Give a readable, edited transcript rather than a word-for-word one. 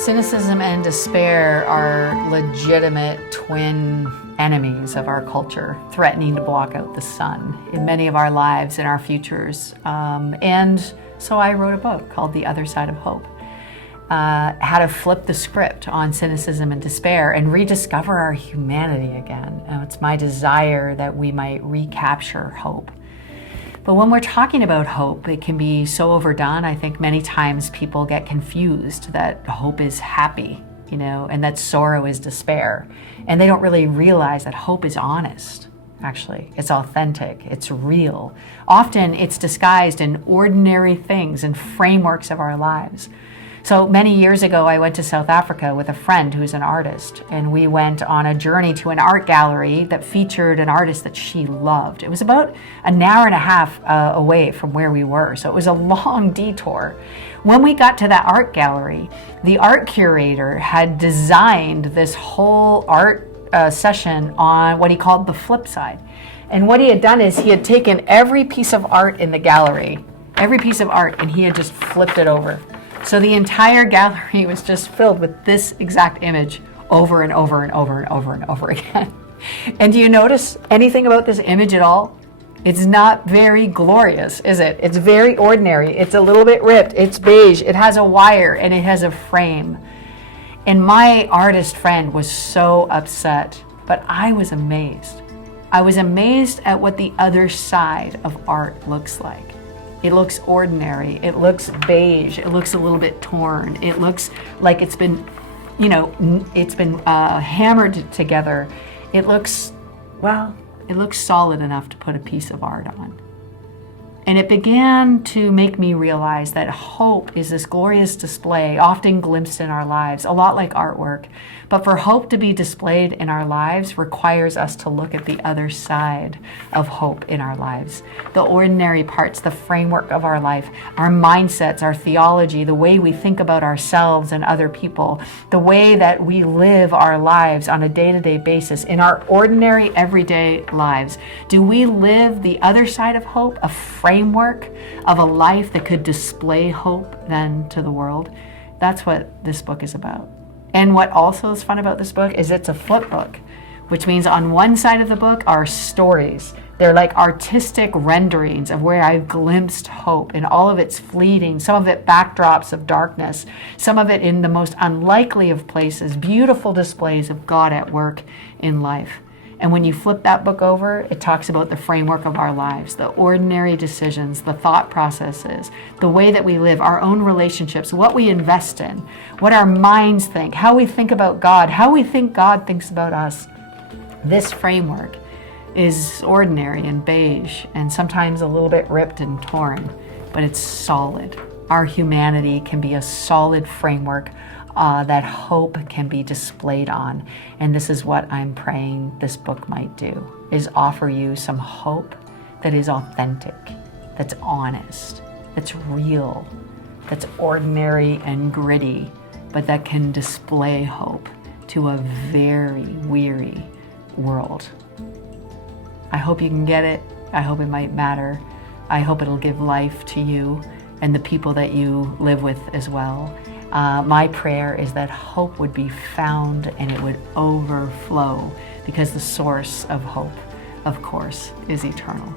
Cynicism and despair are legitimate twin enemies of our culture, threatening to block out the sun in many of our lives and our futures. And so I wrote a book called The Other Side of Hope. How to flip the script on cynicism and despair and rediscover our humanity again. It's my desire that we might recapture hope. But when we're talking about hope, it can be so overdone. I think many times people get confused that hope is happy, and that sorrow is despair. And they don't really realize that hope is honest, actually. It's authentic, it's real. Often it's disguised in ordinary things and frameworks of our lives. So many years ago, I went to South Africa with a friend who's an artist, and we went on a journey to an art gallery that featured an artist that she loved. It was about an hour and a half away from where we were, so it was a long detour. When we got to that art gallery, the art curator had designed this whole art session on what he called the flip side. And what he had done is he had taken every piece of art in the gallery, every piece of art, and he had just flipped it over. So the entire gallery was just filled with this exact image over and over and over and over and over again. And do you notice anything about this image at all? It's not very glorious, is it? It's very ordinary. It's a little bit ripped. It's beige. It has a wire and it has a frame. And my artist friend was so upset, but I was amazed. I was amazed at what the other side of art looks like. It looks ordinary. It looks beige. It looks a little bit torn. It looks like it's been, hammered together. It looks solid enough to put a piece of art on. And it began to make me realize that hope is this glorious display, often glimpsed in our lives, a lot like artwork. But for hope to be displayed in our lives requires us to look at the other side of hope in our lives. The ordinary parts, the framework of our life, our mindsets, our theology, the way we think about ourselves and other people, the way that we live our lives on a day-to-day basis in our ordinary everyday lives. Do we live the other side of hope, a framework of a life that could display hope then to the world? That's what this book is about. And what also is fun about this book is it's a flip book, which means on one side of the book are stories. They're like artistic renderings of where I've glimpsed hope in all of its fleeting, some of it backdrops of darkness, some of it in the most unlikely of places, beautiful displays of God at work in life. And when you flip that book over, it talks about the framework of our lives, the ordinary decisions, the thought processes, the way that we live, our own relationships, what we invest in, what our minds think, how we think about God, how we think God thinks about us. This framework is ordinary and beige and sometimes a little bit ripped and torn, but it's solid. Our humanity can be a solid framework that hope can be displayed on. And this is what I'm praying this book might do, is offer you some hope that is authentic, that's honest, that's real, that's ordinary and gritty, but that can display hope to a very weary world. I hope you can get it. I hope it might matter. I hope it'll give life to you and the people that you live with as well. My prayer is that hope would be found and it would overflow, because the source of hope, of course, is eternal.